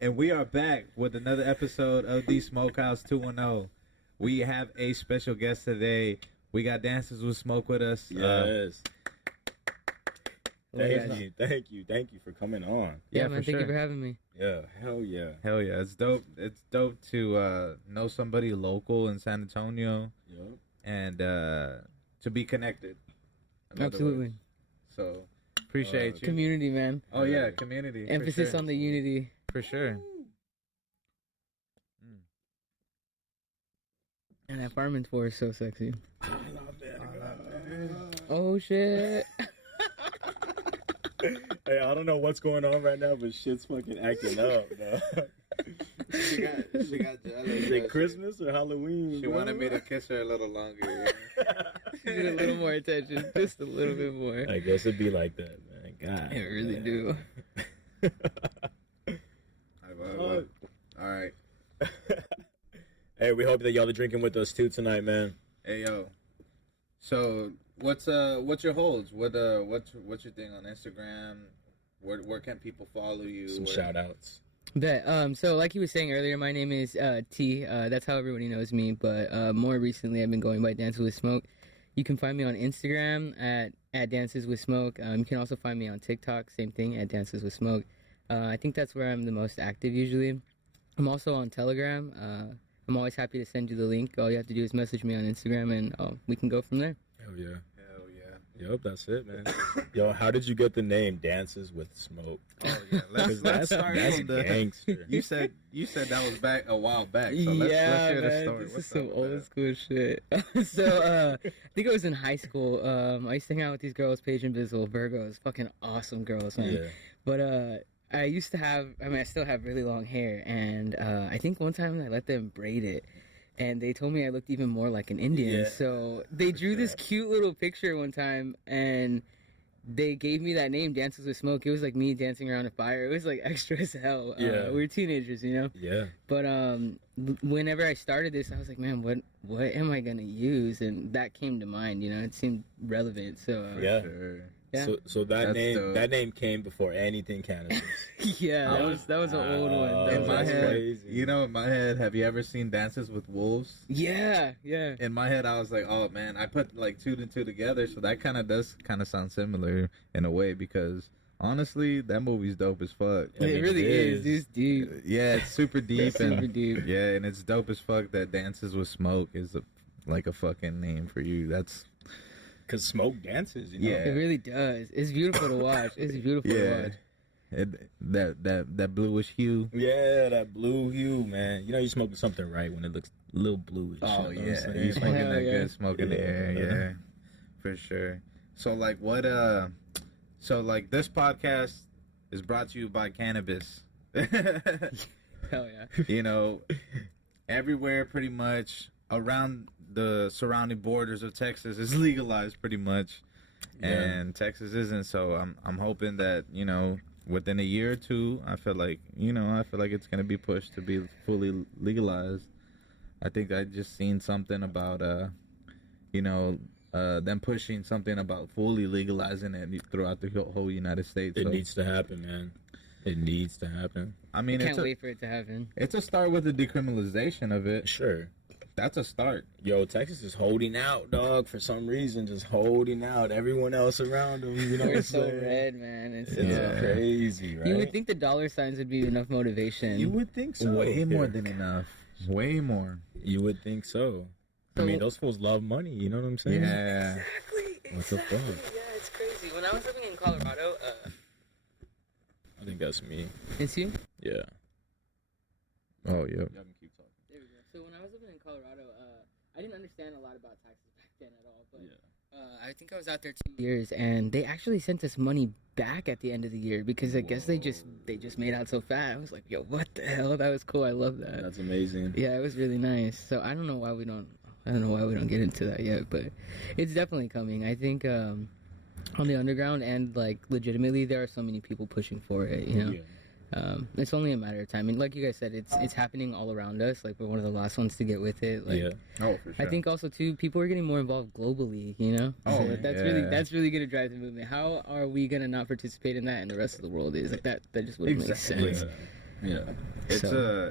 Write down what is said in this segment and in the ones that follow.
And we are back with another episode of the Smokehouse 210. We have a special guest today. We got Dances with Smoke with us. Yes. Thank you for coming on. Yeah, man, thank you for having me. Yeah, hell yeah. Hell yeah, it's dope. It's dope to know somebody local in San Antonio. Yep. And to be connected. Absolutely. Words. So, appreciate you. Community, man. Oh, yeah, community. Emphasis on the unity. For sure. And that farming tour is so sexy. I love that. Oh, shit. Hey, I don't know what's going on right now, but shit's fucking acting up, bro. She got jealous. Is it Christmas or Halloween? She wanted me to kiss her a little longer. She need a little more attention. Just a little bit more. I guess it'd be like that, man. God. It really do. All right. Hey, we hope that y'all are drinking with us too tonight, man. Hey, yo. So, what's your holds? What's your thing on Instagram? Where can people follow you? Some shout outs. Bet. So like he was saying earlier, my name is T. That's how everybody knows me. But more recently, I've been going by Dances with Smoke. You can find me on Instagram at Dances with Smoke. You can also find me on TikTok, same thing, at Dances with Smoke. I think that's where I'm the most active usually. I'm also on Telegram. I'm always happy to send you the link. All you have to do is message me on Instagram, and we can go from there. Hell yeah. Yep, that's it, man. Yo, how did you get the name Dances with Smoke? Oh yeah, let's start from the gangster. You said that was back a while back. So let's hear the story. This is some old school shit. So I think I was in high school. I used to hang out with these girls, Paige and Bizzle, Virgos, fucking awesome girls, man. Yeah. But I used to have, I still have really long hair, and I think one time I let them braid it, and they told me I looked even more like an Indian. Yeah. So they drew this cute little picture one time, and they gave me that name, Dances with Smoke. It was like me dancing around a fire. It was like extra as hell. Yeah. We were teenagers, you know? Yeah. But whenever I started this, I was like, man, what am I going to use? And that came to mind, you know? It seemed relevant. So yeah. Sure. Yeah. So that name came before anything cannabis. Yeah, that was an old one. In my head, crazy. You know, in my head, have you ever seen Dances with Wolves? Yeah. In my head, I was like, oh man, I put like two and two together, so that does sound similar in a way, because honestly, that movie's dope as fuck. It really is. It's deep. Yeah, it's super deep. Super deep. Yeah, and it's dope as fuck that Dances with Smoke is like a fucking name for you. That's because Smoke dances, you know? Yeah, it really does. It's beautiful to watch. It's beautiful to watch. That bluish hue. Yeah, that blue hue, man. You know you're smoking something right when it looks a little bluish. Oh, you know yeah. You're smoking that good smoke in the air. Yeah, for sure. So, like, so, like, this podcast is brought to you by cannabis. Hell yeah. You know, everywhere pretty much around the surrounding borders of Texas is legalized pretty much. Yeah. And Texas isn't, so I'm hoping that, you know, within a year or two, I feel like it's going to be pushed to be fully legalized. I think I just seen something about them pushing something about fully legalizing it throughout the whole United States. It needs to happen, man. It needs to happen. I mean, I can't wait for it to happen. It's a start with the decriminalization of it. Sure. That's a start. Yo, Texas is holding out, dog, for some reason, just holding out. Everyone else around them, you know what I'm so saying? red, man. It's crazy, right? You would think the dollar signs would be enough motivation. You would think so. Way more than enough. Way more. You would think so. I mean, those fools love money, you know what I'm saying? Yeah. Exactly. What the fuck? Yeah, it's crazy. When I was living in Colorado, I think that's me. It's you? Yeah. Oh, yeah. Y'all can keep talking. There we go. So when I was living in Colorado, I didn't understand a lot about taxes back then at all. But I think I was out there 2 years, and they actually sent us money back at the end of the year because I guess they just made out so fat. I was like, yo, what the hell? That was cool. I love that. That's amazing. Yeah, it was really nice. So I don't know why we don't get into that yet, but it's definitely coming. I think on the underground and like legitimately, there are so many people pushing for it. You know. It's only a matter of time. And like you guys said, it's happening all around us. Like we're one of the last ones to get with it. Like, Yeah. Oh, for sure. I think also too, people are getting more involved globally. You know, Oh, so that's really yeah. gonna drive the movement. How are we gonna not participate in that, and the rest of the world is like that? That just wouldn't Exactly. make sense. Yeah. It's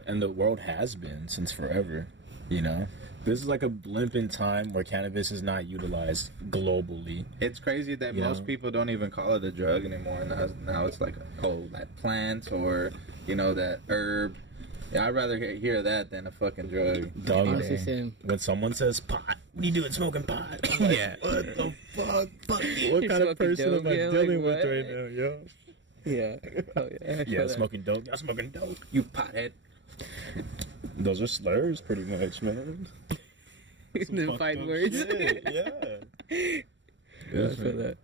And the world has been since forever, you know? This is like a blimp in time where cannabis is not utilized globally. it's crazy that You most know? people don't even call it a drug anymore. Now it's like, oh, that plant or, you know, that herb. Yeah, I'd rather hear that than a fucking drug. Dog, any Honestly, day. same. when someone says pot, what are you doing smoking pot? I'm like, Yeah. What the fuck? What You're kind of smoking person dope, am I yeah, like, dealing with what? right now, yo? Yeah. Oh yeah. I Yeah, feel that. smoking dope. Y'all smoking dope. You pothead. Those are slurs, pretty much, man. Some The fucked fight up words. shit, yeah. Yeah, I feel that.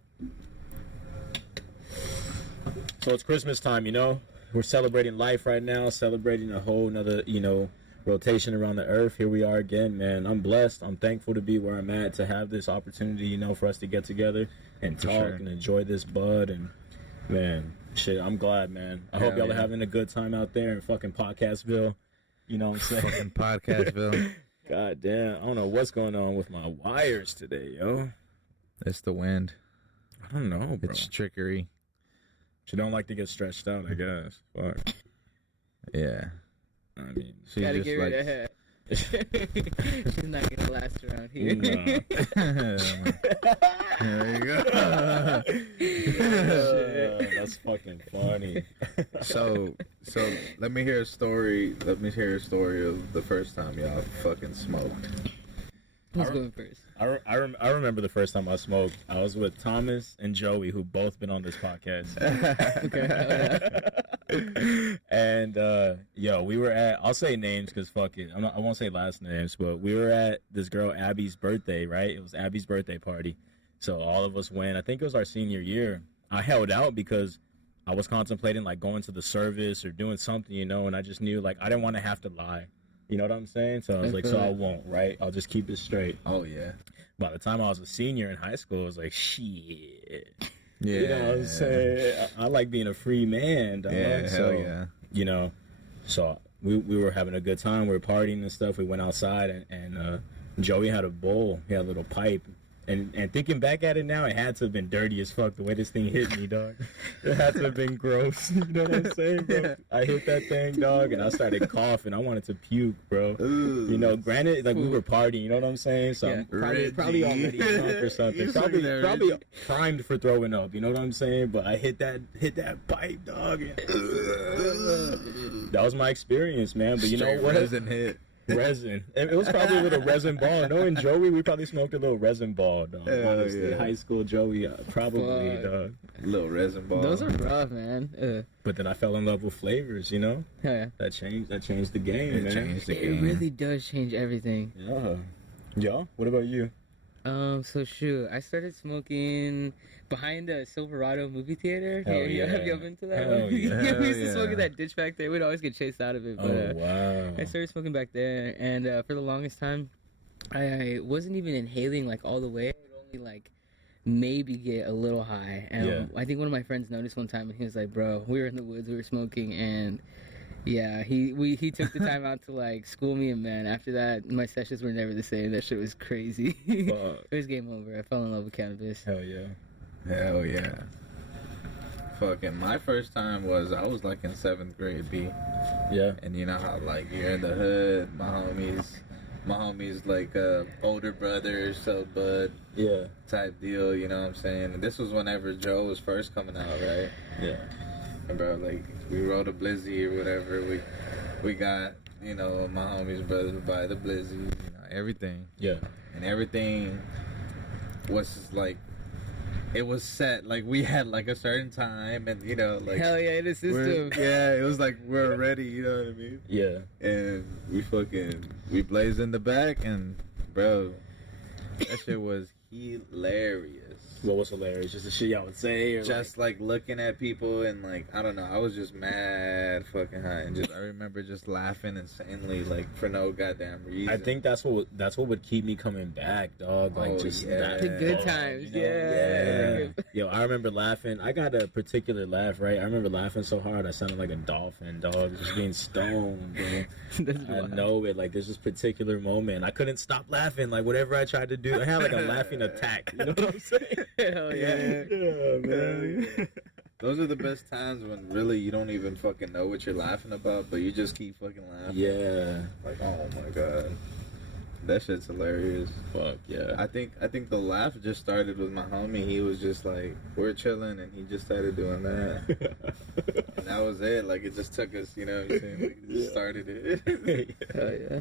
So it's Christmas time, you know. We're celebrating life right now, celebrating a whole nother, you know, rotation around the earth. Here we are again, man. I'm blessed. I'm thankful to be where I'm at, to have this opportunity, you know, for us to get together and For talk sure. and enjoy this bud. And man, shit, I'm glad, man. I hope Hell y'all are yeah. having a good time out there in fucking Podcastville. You know what I'm saying? Fucking Podcastville. God damn, I don't know what's going on with my wires today, yo. It's the wind. I don't know, bro. It's trickery. She don't like to get stretched out, I guess. Fuck. Yeah. I mean, She's Gotta just get like, rid of her. She's not gonna last around here. nah. there you go. That's fucking funny. So let me hear a story. Let me hear a story of the first time y'all fucking smoked. Who's going first? I remember the first time I smoked. I was with Thomas and Joey, who both been on this podcast. And yo, we were at. I'll say names because fuck it. I won't say last names, but we were at this girl Abby's birthday. Right? It was Abby's birthday party. So all of us went. I think it was our senior year. I held out because I was contemplating like going to the service or doing something, you know, and I just knew like I didn't want to have to lie. You know what I'm saying? So I was like, so I won't, right? I'll just keep it straight. Oh yeah. By the time I was a senior in high school, I was like, shit. Yeah. You know what I'm saying? I like being a free man, dog. Yeah. So, Hell yeah. you know, so we were having a good time. We were partying and stuff. We went outside, and Joey had a bowl. He had a little pipe. And thinking back at it now, it had to have been dirty as fuck the way this thing hit me, dog. It had to have been gross. You know what I'm saying, bro? I hit that thing, dog, and I started coughing. I wanted to puke, bro. Ooh. You know, granted, like we were partying, you know what I'm saying? So Yeah. I'm probably already drunk or something. You Probably sitting there, probably primed for throwing up, you know what I'm saying? But I hit that pipe, dog. And that was my experience, man. But you know Straight what? resin hit. Resin. It was probably a little resin ball. Knowing Joey, we probably smoked a little resin ball, dog. Hell Honestly, yeah. high school Joey, probably, Fuck. dog. Little resin ball. Those are rough, man. But then I fell in love with flavors, you know? Hell yeah. That changed the game, It man. changed the It game. really does change everything. Yeah. Y'all? What about you? So shoot, I started smoking behind the Silverado movie theater. Hell yeah. Have you been to that? Hell one? yeah. We used to Hell smoke in yeah. that ditch back there. We'd always get chased out of it. But, Oh, wow. I started smoking back there, and for the longest time, I wasn't even inhaling like all the way. I would only like maybe get a little high. And Yeah. I think one of my friends noticed one time, and he was like, "Bro, we were in the woods, we were smoking, and yeah, he took the time out to like school me, and man, after that, my sessions were never the same. That shit was crazy. Fuck. It was game over. I fell in love with cannabis. Hell yeah. Hell yeah. Fucking my first time was I was like in 7th grade B. Yeah. And you know how like you're in the hood, my homies like older brothers, so bud Yeah. type deal, you know what I'm saying? And this was whenever Joe was first coming out, right? Yeah. And bro, like we rode a Blizzy or whatever. We got, you know, my homies brothers would buy the Blizzy, you know, everything. Yeah. And everything was like it was set, like we had like a certain time, and you know, like Hell yeah, the system. yeah, it was like we're ready, you know what I mean? Yeah. And we blazed in the back, and bro, that shit was hilarious. What was hilarious? Just the shit y'all would say, or just like looking at people and like I don't know. I was just mad fucking high, and just I remember just laughing insanely like for no goddamn reason. I think that's what would keep me coming back, dog. Like just that, the good times, you know? Yeah. Yo, I remember laughing. I got a particular laugh, right? I remember laughing so hard I sounded like a dolphin, dog. Just being stoned, bro. I know it. Like there's this particular moment, I couldn't stop laughing. Like whatever I tried to do, I had like a laughing attack. You know what I'm saying? Hell yeah. Yeah, man. Those are the best times when really you don't even fucking know what you're laughing about, but you just keep fucking laughing. Yeah. Like, oh my god. That shit's hilarious. Fuck yeah. I think the laugh just started with my homie. He was just like, we're chilling, and he just started doing that. And that was it. Like, it just took us, you know what I'm saying? Like, it just started it. Hell yeah.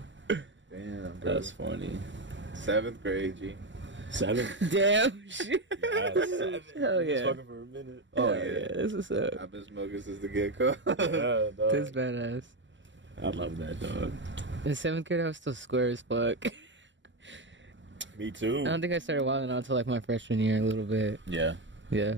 Damn, bro. That's funny. 7th grade, G. 7? Damn. Shit. Yeah, Hell yeah. Smoking for a minute. Oh, Hell yeah. This is up. I've been smoking since the get-go. Yeah, dog. This badass. I love that, dog. In 7th grade, I was still square as fuck. Me too. I don't think I started wilding out until like my freshman year a little bit. Yeah. Yeah.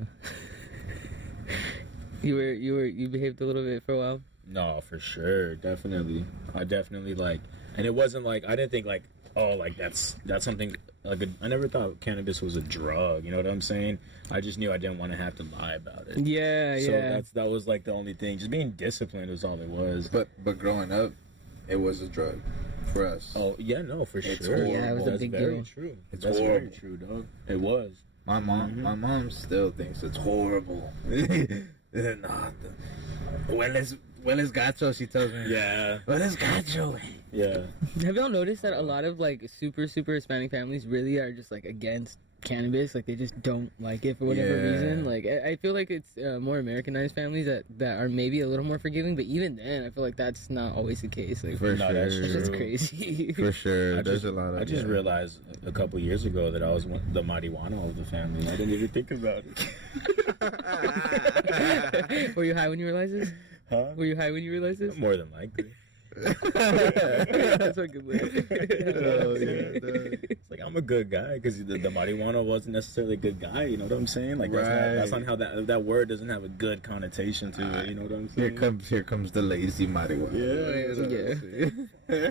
You behaved a little bit for a while? No, for sure. Definitely. I definitely like, and it wasn't like, I didn't think like, oh, like that's something like I never thought cannabis was a drug, you know what I'm saying? I just knew I didn't want to have to lie about it. Yeah, So yeah. that was like the only thing. Just being disciplined was all it was. But growing up, it was a drug for us. Oh, yeah, no, for It's sure. horrible. Yeah, it was a That's big very deal. true. It's That's very horrible. true, dog. It was. My mom still thinks it's horrible. Nah, hueles gacho, she tells me. Yeah. Hueles gacho. Yeah. Have y'all noticed that a lot of like super Hispanic families really are just like against cannabis? Like they just don't like it for whatever Yeah. reason. Like I feel like it's more Americanized families that are maybe a little more forgiving, but even then, I feel like that's not always the case. Like For No, that's sure. it's just true. crazy. For sure. I There's just, a lot of I just realized a couple years ago that I was the marijuana of the family. I didn't even think about it. Were you high when you realized this? Huh? Were you high when you realized this? More than likely. That's a good way. Oh, yeah, It's like I'm a good guy because the marijuana wasn't necessarily a good guy. You know what I'm saying? Like that's not how that word doesn't have a good connotation to it. You know what I'm saying? Here comes the lazy marijuana. Yeah.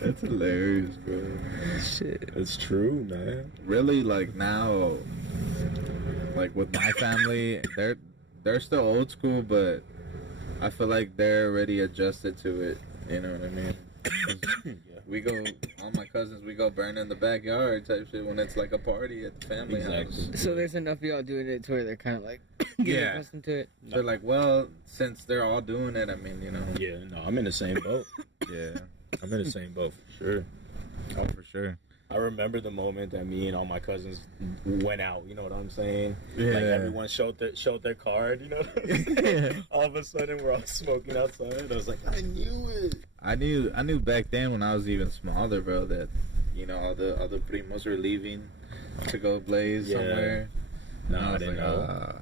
That's hilarious, bro. Shit. It's true, man. Really, like now, like with my family, they're still old school, but I feel like they're already adjusted to it. You know what I mean? 'Cause we go, all my cousins, we go burn in the backyard type shit when it's like a party at the family house. So there's enough of y'all doing it to where they're kind of like getting Yeah. accustomed to it. They're like, well, since they're all doing it, I mean, you know. Yeah, no, I'm in the same boat. Yeah. I'm in the same boat for sure. Oh, for sure. I remember the moment that me and all my cousins went out. You know what I'm saying? Yeah. Like everyone showed their card. You know what I'm saying? All of a sudden we're all smoking outside. I was like, I knew it. I knew back then when I was even smaller, bro, that you know all the other primos were leaving to go blaze Yeah. somewhere. No, And I was didn't like, know.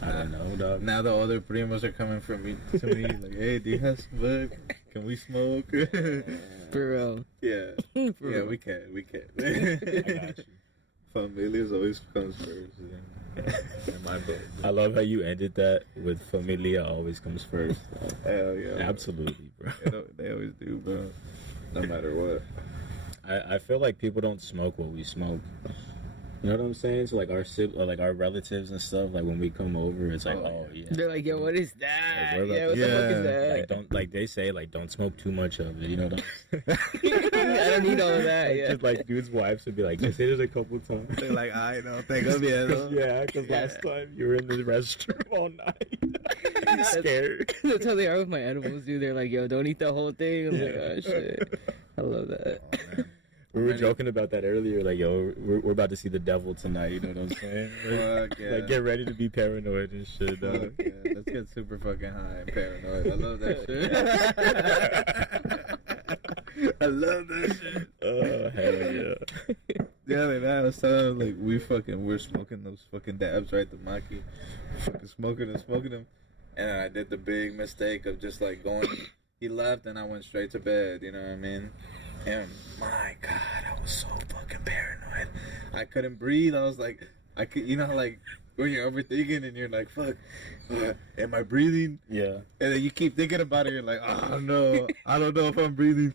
I didn't know, dog. Now the other primos are coming to me like, hey, do you have some bud? Can we smoke? For real. Yeah. For Yeah, real. we can. I got you. Familias always comes first. Yeah. In my book. I love how you ended that with familia always comes first. Hell yeah. Absolutely, bro. They always do, bro. No matter what. I feel like people don't smoke what we smoke. You know what I'm saying? So like our relatives and stuff, like when we come over, it's like, oh yeah. They're like, yo, what is that? Like, Yeah, what the fuck is that? Like don't like they say like don't smoke too much of it. You know what I don't need all of that. Yeah. Just like dudes' wives would be like, just hit it a couple times. They're like, I don't think of it. Yeah, because last time you were in the restroom all night, scared. That's how they are with my edibles, dude. They're like, yo, don't eat the whole thing. I'm like, oh shit. I love that. Oh, man. We were joking about that earlier. Like, yo, we're about to see the devil tonight. You know what I'm saying? Fuck yeah. Like, get ready to be paranoid and shit. Fuck Dog. yeah. Let's get super fucking high and paranoid. I love that shit. I love that shit. Oh hell yeah! The other night I was telling him, like, we're smoking those fucking dabs, right? The Maki. Fucking smoking them. And I did the big mistake of just like going, he left and I went straight to bed, you know what I mean? And my God, I was so fucking paranoid. I couldn't breathe. I was like, I could, you know, like when you're overthinking and you're like, fuck, am I breathing? Yeah. And then you keep thinking about it. You're like, oh no, I don't know if I'm breathing.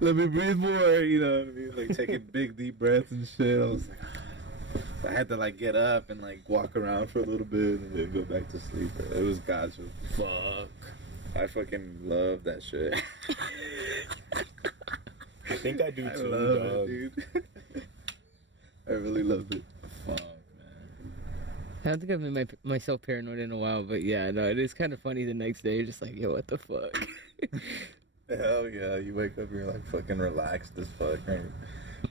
Let me breathe more. You know what I mean? Like taking big deep breaths and shit. I was like, I had to like get up and like walk around for a little bit and then go back to sleep. It was gotcha. Fuck. I fucking love that shit. I think I do I too, love dog. it, dude. I really loved it. Fuck, man. I don't think I've made myself paranoid in a while, but yeah, no, it is kind of funny the next day. You're just like, yo, what the fuck? Hell yeah, you wake up and you're like fucking relaxed as fuck. And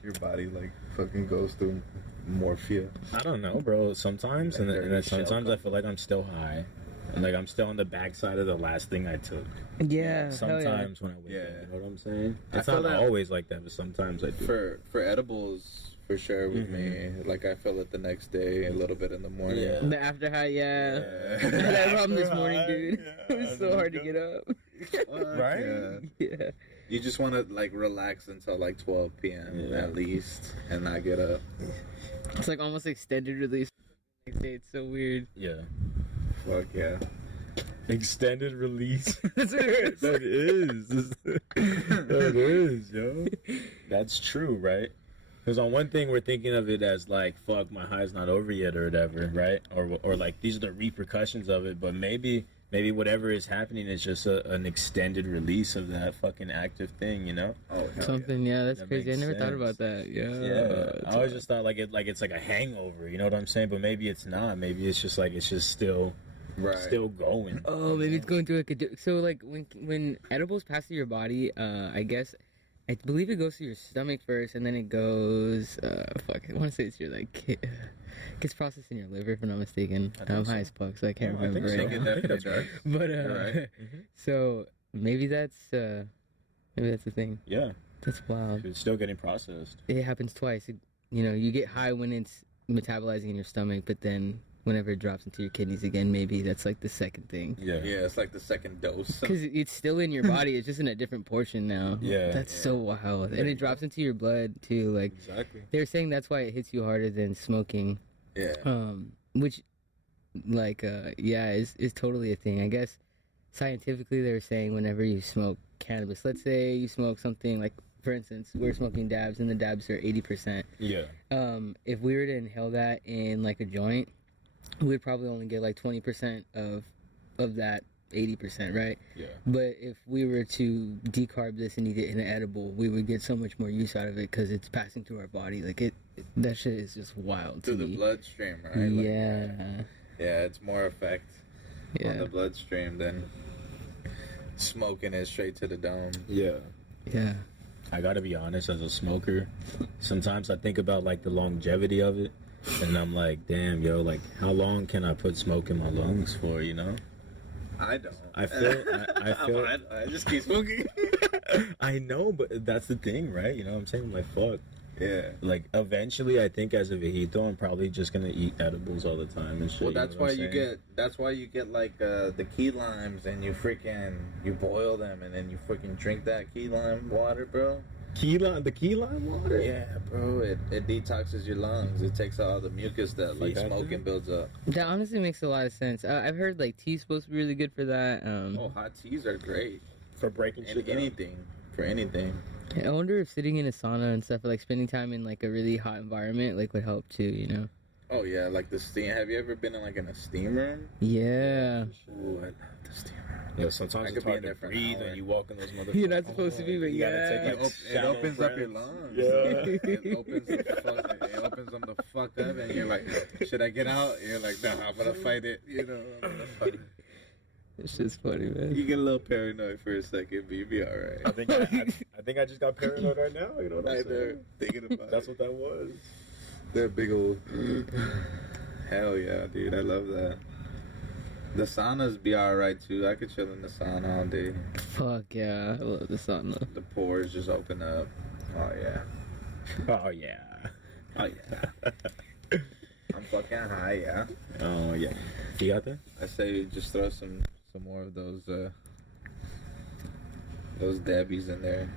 your body like fucking goes through morphia. I don't know, bro. Sometimes, and Like then dirty sometimes shell I feel like I'm still high. And like I'm still on the backside of the last thing I took. Yeah, Sometimes when I wake up, Yeah. you know what I'm saying? I It's feel not that- always like that, but sometimes I do. For edibles, for sure with me. Like I feel it the next day, a little bit in the morning. Yeah. The after high, yeah. Yeah. I had that problem this After morning, high, dude. yeah, It was so hard to get up. Fuck Right? yeah. Yeah. You just want to like relax until like 12 p.m. Yeah. at least, and not get up. It's like almost extended release. Next day, it's so weird. Yeah. Fuck yeah. Extended release. That's what it is. That is. That is, yo. That's true, right? Because on one thing we're thinking of it as like, fuck, my high's not over yet or whatever, right? Or like these are the repercussions of it, but maybe whatever is happening is just an extended release of that fucking active thing, you know? Oh, hell Something, yeah, that's That crazy. I makes never thought sense. about that. Yeah. Yeah. I always just thought like it's like a hangover, you know what I'm saying? But maybe it's not. Maybe it's just like it's just still yeah. Right. still going. Oh, maybe it's going through like so like when edibles pass through your body, I guess I believe it goes to your stomach first, and then it goes. Fuck, I want to say it's your like gets processed in your liver, if I'm not mistaken. I think I'm so. high as fuck, so I can't Oh, I think remember. so. right I think now. it definitely does. But You're right. so maybe that's the thing. Yeah. That's wild. It's still getting processed. It happens twice. You get high when it's metabolizing in your stomach, but then whenever it drops into your kidneys again, maybe that's like the second thing. Yeah. Yeah, it's like the second dose. Because it's still in your body, it's just in a different portion now. Yeah. That's so wild. And it drops into your blood too. Like Exactly. they're saying that's why it hits you harder than smoking. Yeah. Which like is totally a thing. I guess scientifically they're saying whenever you smoke cannabis, let's say you smoke something like, for instance, we're smoking dabs and the dabs are 80%. Yeah. If we were to inhale that in like a joint, we'd probably only get like 20% of that 80%, right? Yeah. But if we were to decarb this and eat it in an edible, we would get so much more use out of it because it's passing through our body. Like that shit is just wild to Through the me. bloodstream, right? Like, Yeah, yeah, it's more effect on yeah, the bloodstream than smoking it straight to the dome. Yeah. yeah. I gotta be honest, as a smoker, sometimes I think about like the longevity of it, and I'm like, damn, yo, like how long can I put smoke in my lungs for, you know? I don't. I feel, I feel, I just keep smoking. I know, but that's the thing, right? You know what I'm saying? Like, fuck. Yeah. Like, eventually, I think as a viejito, I'm probably just gonna eat edibles all the time and shit. Well, you know that's what why I'm you saying? that's why you get like the key limes and you boil them and then you freaking drink that key lime water, bro. the key lime water. Yeah, bro. It detoxes your lungs. It takes out all the mucus that like Yeah, smoking dude. builds up. That honestly makes a lot of sense. I've heard like tea's supposed to be really good for that. Oh, hot teas are great. For breaking And shit down. anything for anything. I wonder if sitting in a sauna and stuff, like spending time in like a really hot environment, like would help too. You know? Oh yeah, like the steam. Have you ever been in like in a steam room? Yeah. Ooh, I love the steam room. Yeah, sometimes I it's could be hard in to there for an breathe hour. when you walk in those motherfuckers. You're not supposed to be, but You gotta yeah. take, like, It shallow opens up your breaths. lungs. Yeah. It opens them the fuck up, and you're like, should I get out? You're like, no, I'm gonna fight it. You know, I'm gonna fight it. It's just funny, man. You get a little paranoid for a second, but you'll be all right. I think I just got paranoid right now. You know what I'm saying? Thinking about That's it. what that was. That big old. Hell yeah, dude! I love that. The saunas be all right too. I could chill in the sauna all day. Fuck yeah, I love the sauna. The pores just open up. Oh yeah. Oh yeah. Oh yeah. I'm fucking high, yeah. Oh yeah. You got that? I say just throw some more of those Debbies in there.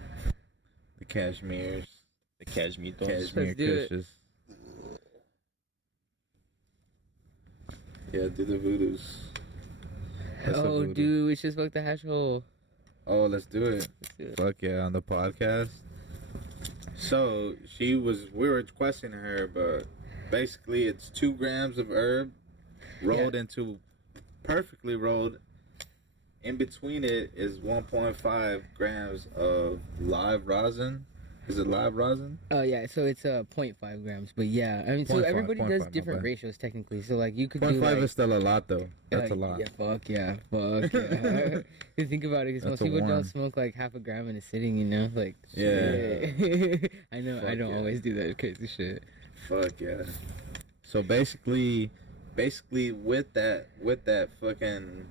The cashmeres. The cashmere. Cashmere Let's do it. cushions. Yeah, do the voodoos. That's a Oh, voodoo. dude, we should smoke the hash hole. Oh, let's do it. Let's do it. Fuck yeah, on the podcast. So we were questioning her, but basically it's 2 grams of herb rolled into, perfectly rolled. In between it is 1.5 grams of live rosin. Is it live rosin? Oh yeah, so it's 0.5 grams, but yeah, I mean, so 0.5, everybody does 0.5, my different bad. ratios technically. So like you could 0.5 do like, is still a lot though. That's a lot. Yeah, fuck yeah. You think about it, because most That's a people don't one. smoke like half a gram in a sitting, you know, like Yeah. shit. I know, I Fuck don't yeah. always do that crazy shit. Fuck yeah. So basically with that fucking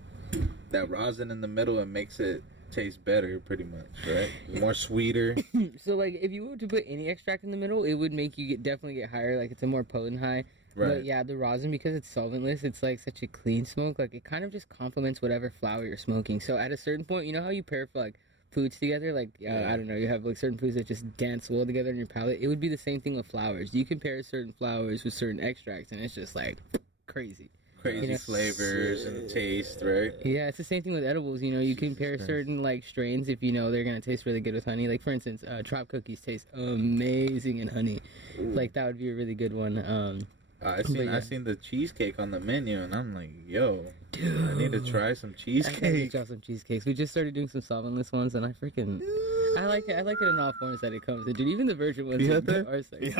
that rosin in the middle, it makes it taste better pretty much, right? More sweeter. So like if you were to put any extract in the middle, it would make you definitely get higher. Like it's a more potent high. Right. But yeah, the rosin, because it's solventless, it's like such a clean smoke. Like it kind of just complements whatever flower you're smoking. So at a certain point, you know how you pair like foods together? Like I don't know, you have like certain foods that just dance well together in your palate. It would be the same thing with flowers. You can pair certain flowers with certain extracts, and it's just like crazy. Crazy You know? flavors and taste, right? Yeah, it's the same thing with edibles. You know, you can pair Christ. certain like strains if you know they're gonna taste really good with honey. Like for instance, trop cookies taste amazing in honey. Like that would be a really good one. I yeah. seen the cheesecake on the menu, and I'm like, yo, Dude, I need to try some I gotta cheesecake. get y'all some cheesecakes. We just started doing some solventless ones, and I like it. I like it in all forms that it comes in, dude. Even the virgin ones Fíjate. are sexy.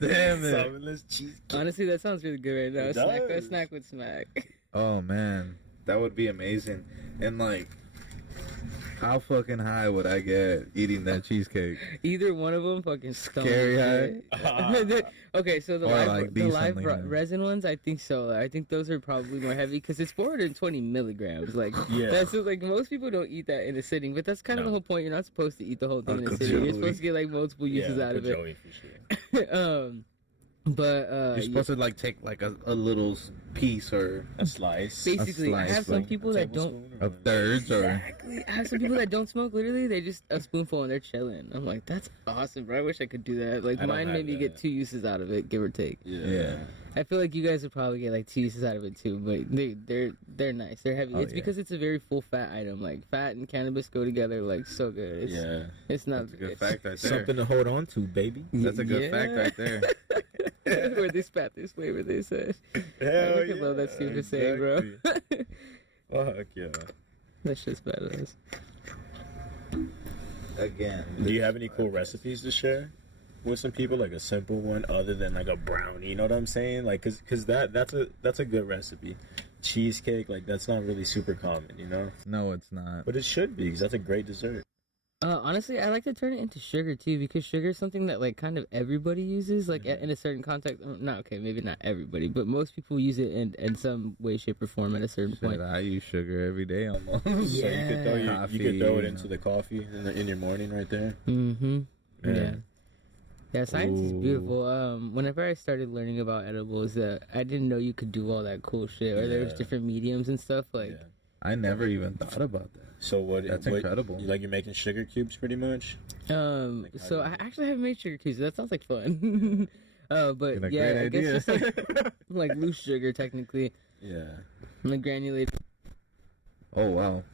Damn it. Solventless cheesecake. Honestly, that sounds really good right now. It A does. snack would smack. Oh man, that would be amazing. And like, how fucking high would I get eating that cheesecake? Either one of them fucking stunk. Scary high. Okay, so the Or live, like the live decently high. resin ones, I think so. I think those are probably more heavy because it's 420 milligrams. Like, Yeah. that's like most people don't eat that in a sitting, but that's kind of No. the whole point. You're not supposed to eat the whole thing in a Uncle sitting. You're Joey. supposed to get like multiple uses out of it. Joey for sure. But You're supposed to like take like a little piece or A slice. basically, I slice, have some like people that don't. of thirds or Exactly. I have some people that don't smoke. Literally, they just a spoonful and they're chilling. I'm like, that's awesome, bro. I wish I could do that. Like I don't mine, have maybe get that. 2 uses out of it, give or take. yeah. I feel like you guys would probably get like 2 uses out of it too, but they're nice. They're heavy. Oh, It's yeah. because it's a very full fat item. Like fat and cannabis go together like so good. It's, Yeah. it's not That's a good it's- fact right there. Something to hold on to, baby. That's a good Yeah. fact right there. Where they spat this flavor, they said. I Hell fucking love that stupid saying, bro. Fuck yeah. That shit's badass. Again. Do you have any cool recipes to share with some people, like a simple one other than like a brownie? You know what I'm saying? Like, cause that's a good recipe. Cheesecake, like that's not really super common, you know. No, it's not. But it should be, cause that's a great dessert. Honestly, I like to turn it into sugar too, because sugar is something that like kind of everybody uses, like in a certain context. No, okay, maybe not everybody, but most people use it in some way, shape, or form at a certain Shit, point. I use sugar every day almost. So you could throw Yeah. you could throw it Coffee, into the coffee in your morning right there. Mm-hmm. Yeah. Yeah. Yeah, science is Ooh. beautiful. Whenever I started learning about edibles, I didn't know you could do all that cool shit, or there was Yeah. different mediums and stuff. Like, Yeah. I never even thought about that. So what? That's what, incredible. Like you're making sugar cubes, pretty much. Like, how so do I you- actually haven't made sugar cubes. That sounds like fun. But Been a yeah, great I guess idea. just like loose sugar technically, Yeah. like granulated. Oh wow,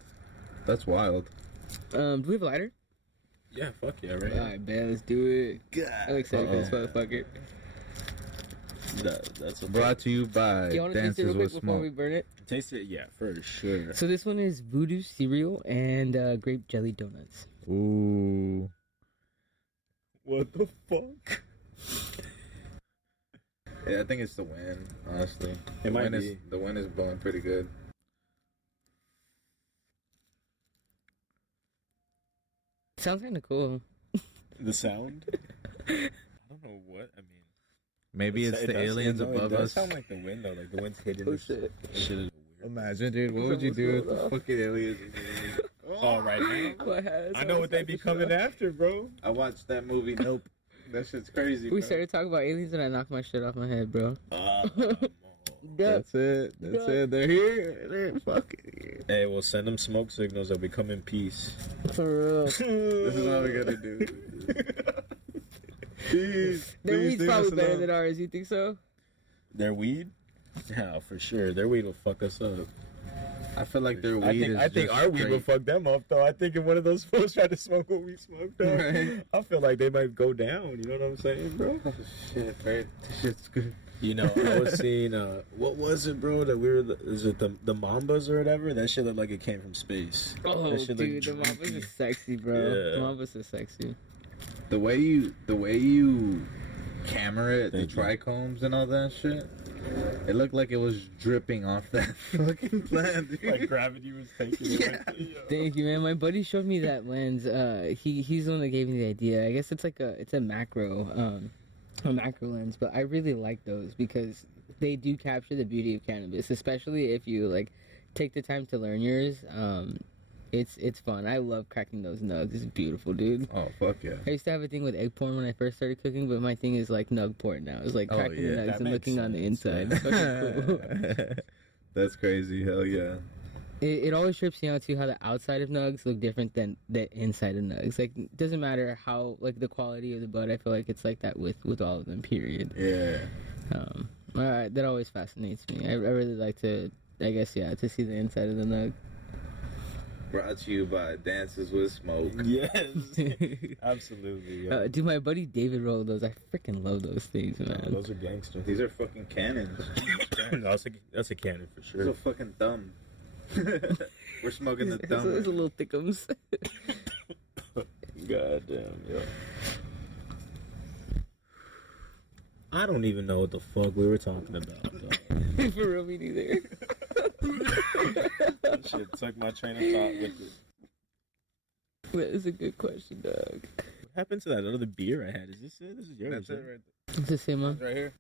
that's wild. Do we have a lighter? Yeah. Fuck yeah. Right. Alright, man, let's do it. I'm excited for this motherfucker. That's a Brought to you by Do you want to taste it real Dances quick with before we Smoke. burn it? Taste it, yeah, for sure. So this one is voodoo cereal and grape jelly donuts. Ooh, What the fuck? yeah, I think it's the wind. Honestly, It might wind be. is the wind is blowing pretty good. Sounds kind of cool. The sound? I don't know what. I mean, Maybe it's the aliens above It does us. sound like the wind though. Like the wind's hitting Oh, this shit. shit. Is weird. Imagine, dude. What would you do with the fucking aliens? All right, man. What has- I know what they be coming after, bro. I watched that movie. Nope. That shit's crazy. We bro. started talking about aliens and I knocked my shit off my head, bro. That's it. That's it. They're here. They're fucking here. Hey, we'll send them smoke signals that we come in peace. For real. This is what we gotta do. Please, Their please weed's leave probably us better alone. than ours. You think so? Their weed? Yeah, for sure. Their weed will fuck us up. I feel like their weed I think our weed will fuck them up, though. I think if one of those fools tried to smoke what we smoked, though, Right. I feel like they might go down. You know what I'm saying, bro? Oh, shit, right? This shit's good. You know, I was seeing, what was it, bro? That we were, is it the Mambas or whatever? That shit looked like it came from space. Oh, That shit dude, the looked Mambas droopy. is sexy, bro. Yeah. The Mambas is sexy. The way you camera it, Thank the you. trichomes and all that shit, it looked like it was dripping off that fucking plant, dude. Like gravity was taking it. Yeah. Thank you, man. My buddy showed me that lens. He's the one that gave me the idea. I guess it's a macro lens, but I really like those because they do capture the beauty of cannabis, especially if you like take the time to learn yours. It's fun. I love cracking those nugs. It's beautiful, dude. Oh, fuck yeah. I used to have a thing with egg porn when I first started cooking, but my thing is like nug porn now. It's like Oh, cracking yeah. the nugs That and makes looking on the sense, inside. man. It's fucking cool. That's crazy. Hell yeah. It always trips me out too how the outside of nugs look different than the inside of nugs. Like it doesn't matter how like the quality of the bud. I feel like it's like that with all of them. Period. Yeah. That always fascinates me. I really like to. I guess to see the inside of the nug. Brought to you by Dances with Smoke. Yes. Absolutely. Yeah. Dude, my buddy David rolled those. I freaking love those things, man. Those are gangsters. These are fucking cannons. No, that's a cannon for These sure. are fucking thumb. We're smoking the It's thumb. a little thickums. God damn, yeah. I don't even know what the fuck we were talking about, though. For real, me neither. That shit took my train of thought with it. That is a good question, Doug. What happened to that other beer I had? Is this it? This is yours. That's it right? right It's the same one. there. Right here.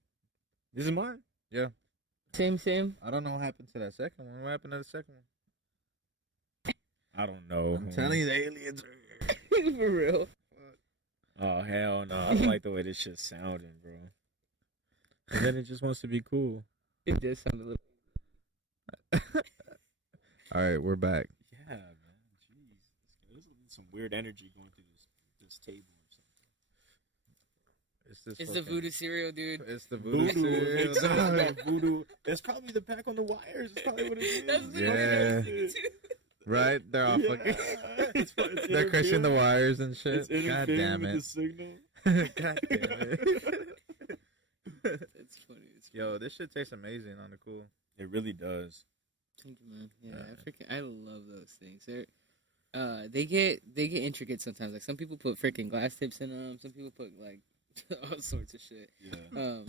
This is mine. Yeah. Same. I don't know what happened to that second one. What happened to the second one? I don't know. I'm telling you, the aliens are here. For real. Oh, hell no. I don't like the way this shit's sounding, bro. And then it just wants to be cool. It does sound a little. All right, we're back. Yeah, man. Jeez. There's some weird energy going through this table or something. It's this. It's the voodoo cereal, dude. It's the voodoo. cereal. Exactly. Voodoo. That's probably the pack on the wires. That's probably what it is. That's literally what I was thinking Right? They're all Yeah. fucking. It's They're crushing the interfering- wires and shit. It's God interfering damn with it. the signal. God damn it. It's funny. Yo, this shit tastes amazing on the cool. It really does. Thank you, man. Yeah, I love those things. They get intricate sometimes. Like some people put freaking glass tips in them. Some people put like all sorts of shit. Yeah.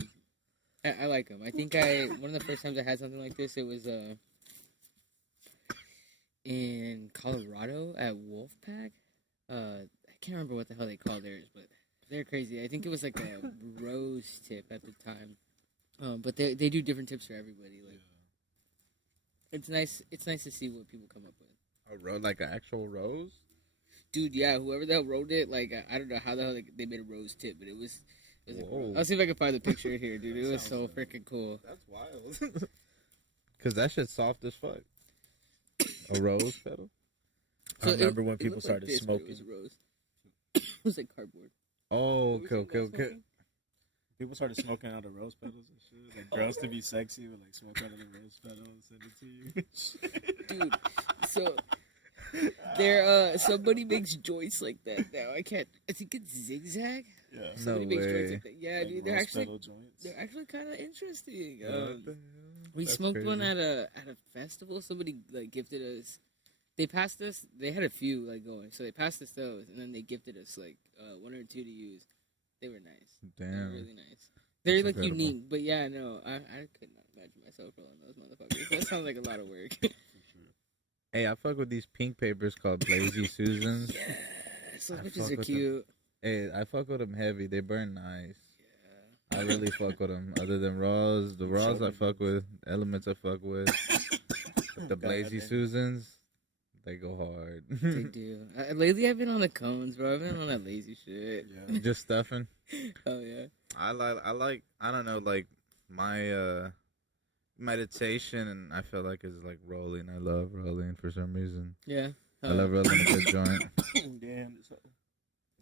I like them. I think one of the first times I had something like this, it was in Colorado at Wolfpack. I can't remember what the hell they call theirs, but they're crazy. I think it was like a rose tip at the time. But they do different tips for everybody. Like it's nice to see what people come up with. Like an actual rose? Dude, yeah, whoever the hell wrote it, like I don't know how the hell they made a rose tip, but it was Whoa. I'll see if I can find the picture here, dude. It was so freaking cool. That's wild. Cause that shit's soft as fuck. A rose petal? I remember when it people looked started this, but smoking. It was a rose. It was like cardboard. Oh, What were you saying about smoking? People started smoking out of rose petals and shit. Like girls to be sexy would like smoke out of the rose petal and send it to you. Dude, so there somebody makes joints like that now. I think it's Zigzag. Yeah. Somebody No makes way. joints like that. Yeah, Like dude, rose petal joints. they're actually kind of interesting. What the hell? We That's smoked one crazy. at a festival. Somebody like gifted us. They passed us. They had a few like going, so they passed us those, and then they gifted us like one or two to use. They were nice. They were Damn. really nice. They're That's like incredible. unique, but yeah, no, I could not imagine myself rolling those motherfuckers. That sounds like a lot of work. Hey, I fuck with these pink papers called Lazy Susans. yeah, so I bitches fuck are with cute. Hey, I fuck with them heavy. They burn nice. I really fuck with them. Other than Raws, the Raws I fuck with. Elements I fuck with. But the Blazy Goddamn. Susans, they go hard. They do. Lately, I've been on the cones, bro. I've been on that lazy shit. Yeah. Just stuffing. Oh yeah. I like I don't know, like my meditation, and I feel like is like rolling. I love rolling for some reason. Yeah. I love rolling a good joint. Damn,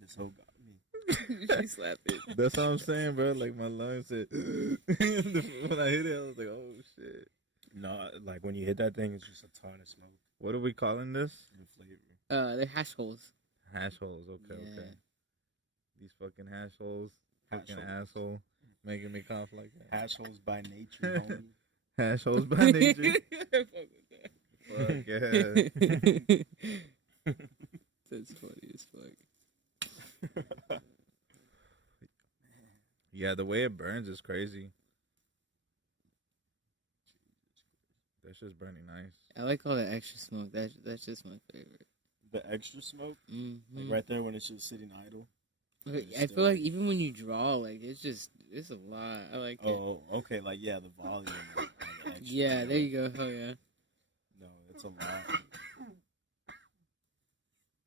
this hoe got me. She slapped it. That's what I'm saying, bro. Like my lungs said when I hit it, I was like, oh shit. No, like when you hit that thing, it's just a ton of smoke What are we calling this? and flavor. They're hash holes. Hash holes. Okay, Yeah. okay. These fucking hash holes. Hash Fucking holes. asshole. Making me cough like that. Hash holes by nature, homie. Hash holes by nature. Fuck with Fuck yeah. that. That's funny as fuck. Yeah, the way it burns is crazy. That's just burning nice. I like all the extra smoke. That's just my favorite. The extra smoke, Mm-hmm. like right there when it's just sitting idle. I feel like even when you draw, like it's a lot. I like it. Oh, okay, like yeah, the volume. Like, the extra, Yeah, there you go. Oh yeah. No, it's a lot.